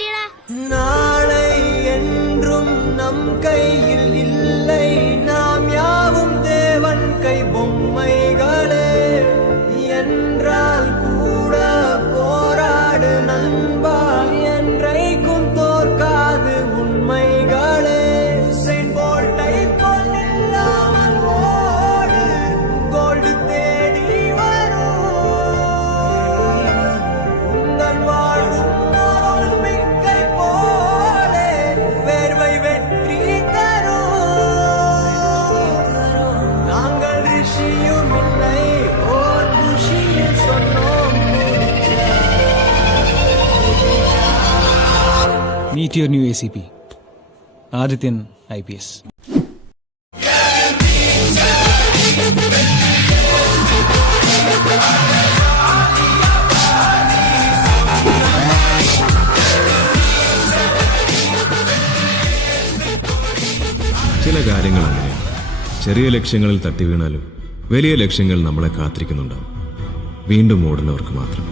மாட்டியடா. நாளை என்றும் நம் கையில் இல்லை, நாம் யாவும் தேவன் கை பொம்மைகளே. என்றால் கூட போராடு நண்பா, என்றைக்கும் தோற்காது உண்மைகளே. உசைன் போல்ட்டை போல் இல்லாமல் ஓடு, கோல்டு தேடி வரும். உந்தன் வாழும் ஒலிம்பிக்கை போலே வேர்வை வெற்றி தரும். நாங்கள் ரிஷியும் இல்லை, ஓர் குஷியில் சொன்னோம் Meet your new ACP, Adityan IPS. ചില കാര്യങ്ങൾ അങ്ങനെയാണ്. ചെറിയ ലക്ഷ്യങ്ങളിൽ തട്ടി വീണാലും വലിയ ലക്ഷ്യങ്ങൾ നമ്മളെ കാത്തിരിക്കുന്നുണ്ടാവും. വീണ്ടും ഓടുന്നവർക്ക് മാത്രം.